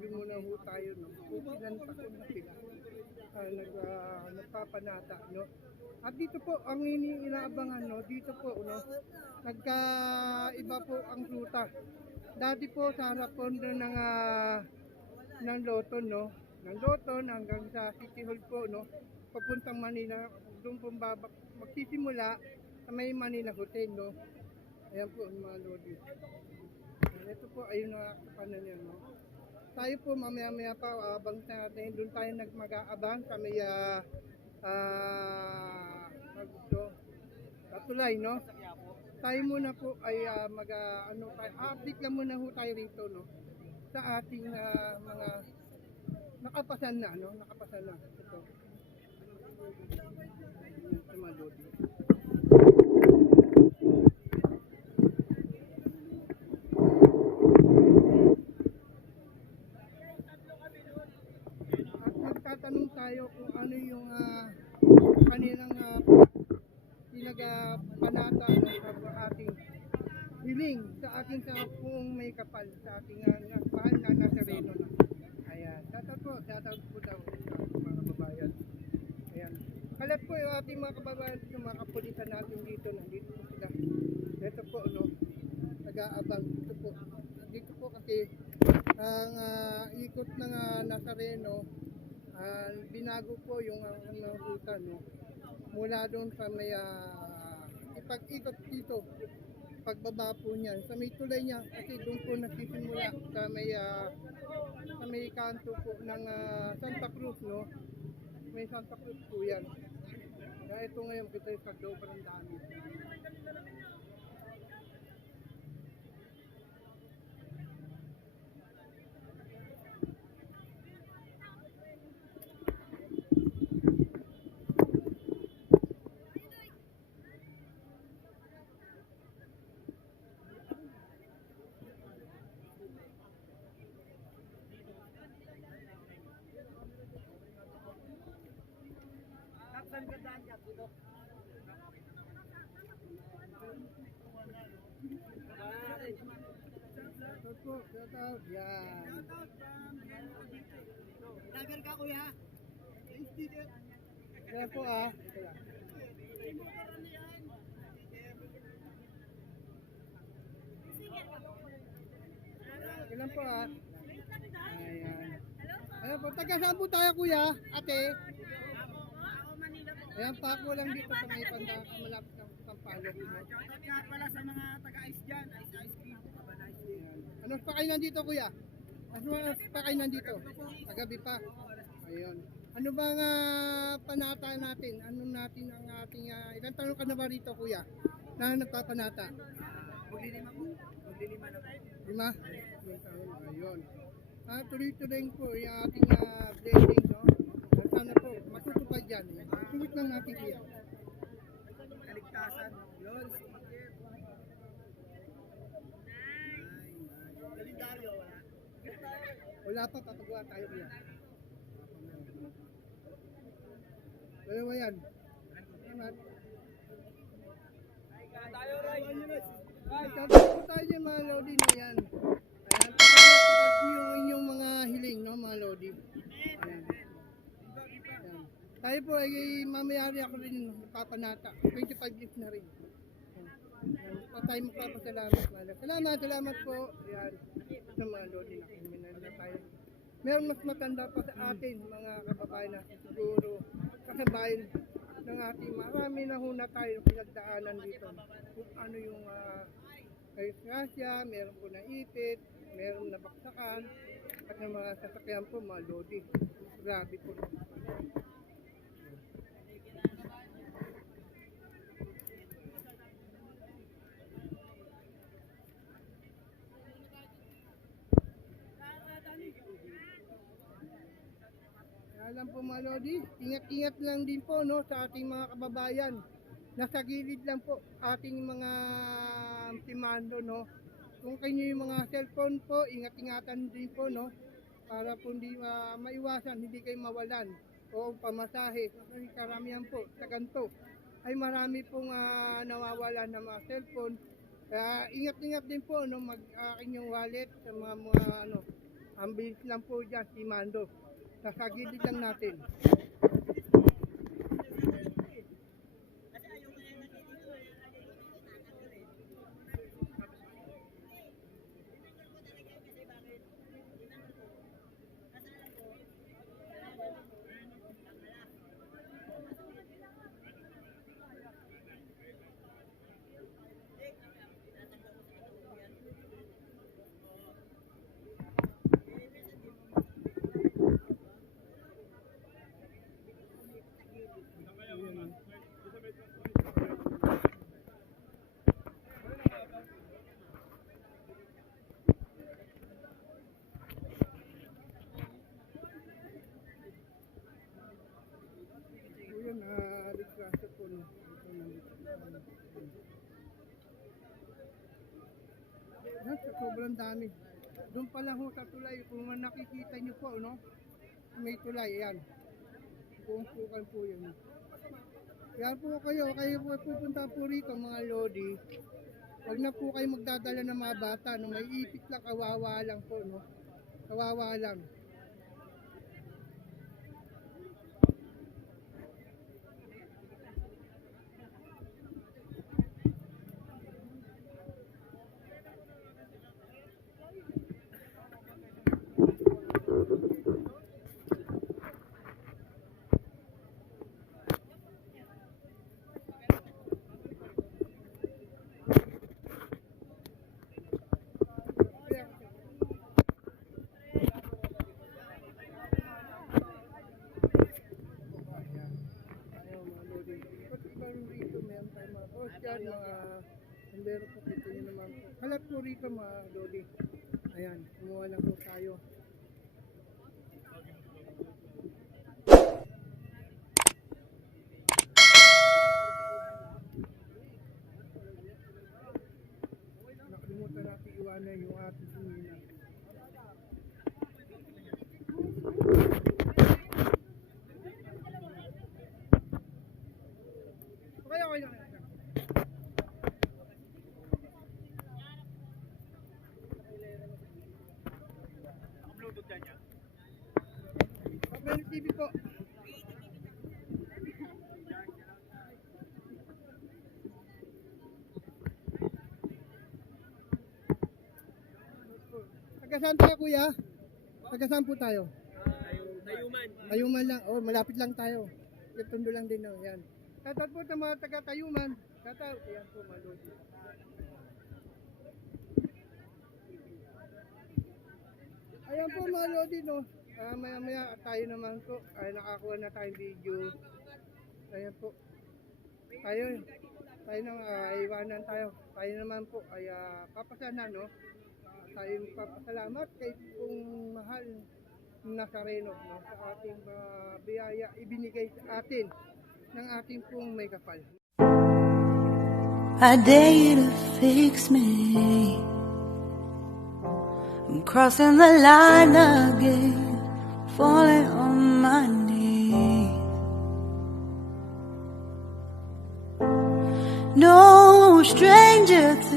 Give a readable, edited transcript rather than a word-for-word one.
Tabi muna ho tayo, no? Pupilan pa ko na sila. Nagpapanata, no? At dito po, ang inaabangan, no? Dito po, no? Nagkaiba po ang ruta. Dati po, sa harap po ng Loton, no? Ng Loton hanggang sa City Hall po, no? Papuntang Manila, doon po magsisimula sa may Manila Hotel, no? Ayan po, mga lodi. Ito po, ayun na kapanan niya, no? Tayo po, mamaya-maya pa, abang natin, doon tayo mag-aabang sa may, tulay, no? Tayo muna po ay update lang muna ho tayo rito, no? Sa ating mga nakapasan na, no? Nakapasan na. Ito. Ito mga lodi. At nagtatanong tayo kung ano yung kanilang pinagapanata sa ating hiling sa ating kung may kapal sa ating mahal na Nazareno na. Ayan, shoutout po daw sa mga kababayan. Ayan, kalat po yung ating mga kababayan, yung mga kapulisan natin dito, nandito po sila. Ito po, no, nag-aabang dito po kasi ang ikot ng Nazareno, binago po yung ruta, no, mula doon sa may ipag-ikot dito, pagbaba po niyan sa may tulay niya, kasi doon po nagsisimula sa may kanto po ng Santa Cruz, no? May Santa Cruz po yan. Kaya ito ngayon kita yung pagdobrang dami. Shoutout, yan. Lager ka kuya? Yan po Ilan po Ayan. Ayan po, taga saan po tayo kuya? Ate? Ayan, pako lang dito sa may malapit ng Sampaloc. Shoutout nga pala sa mga taga-ice dyan. Ice cream. Ano pa kayo nandito kuya? Ano pa kayo nandito? Kagabi pa. Ayun. Ano bang panata natin? Ano natin ang ating ilang tanong ka na ba rito kuya? Na nagpapanata? Maglilima po. Maglilima na po. Lima? Ayun. Tuloy-tuloy po yung ating blessing, no? At sana po, matutupad dyan. Tingit lang natin kuya. Kaligtasan. Yun. Kalendaryo wala. Wala pa, papagawa tayo kuya. Dalawa yan. Salamat. Tayo, Ray. Shoutout po tayo yung mga lodi na yan. Ayan, pag yung inyong mga hiling, no, mga lodi. Ayan. Ayan. Tayo po ay mamayari ako rin papanata. 25 years na rin. Ayan. Tayo magpapasalamat. Salamat po. Ayan. Sa mga lodi na kriminal na tayo. Meron mas matanda pa sa atin, mga kababayan natin. Siguro, kasabayan ng ating marami na huna tayo pinagdaanan dito. Kung ano yung disgrasya, meron po na ipit, meron na baksakan, at ng mga sasakyan po, mga lodi. Grabe po. Alam po mga lodi, ingat-ingat lang din po, no, sa ating mga kababayan. Nasa gilid lang po ating mga timando, no. Kung kayo yung mga cellphone po, ingat-ingatan din po, no, para po hindi maiwasan, hindi kayo mawalan o pamasahe. Kasi karamihan po sa ganito ay marami pong nawawalan ng mga cellphone. Kaya ingat-ingat din po, no, mag-akin yung wallet sa mga Ang bilis lang po dyan, si Mando. Sasagilid lang natin. Yun, retraso po, no? Sobrang dami. Doon pa lang ho sa tulay, kung nakikita nyo po, no? May tulay, yan. Buong pukan po yun. Kaya po kayo po pupunta po rito mga lodi. Huwag na po kayo magdadala ng mga bata, no? May ipit lang, kawawa lang po, no? Kawawa lang. Mga sandero po, kita nyo naman po. Halat po rito mga lodi. Ayan, kumuha lang po tayo. Nakalimutan natin iwanan yung ating sumina. Okay. Pabelo TV po. Taga-saan tayo kuya? Taga-saan po tayo? Tayuman lang. Oh, malapit lang tayo. Tundo lang din. Oh. Yan. Shoutout po sa mga taga-Tayuman. Shoutout. Yan po mga lodi. Ayan po mga lodi, no. Maya tayo naman po ay nakakuha na tayong video. Ayan po. Tayo nang iwanan tayo. Tayo naman po ay papasana, no. Tayo papasalamat kay pong mahal Nazareno, no, sa ating biyaya ibinigay sa atin ng ating pong may kapal. I dare you to fix me. I'm crossing the line again, falling on my knees. No stranger to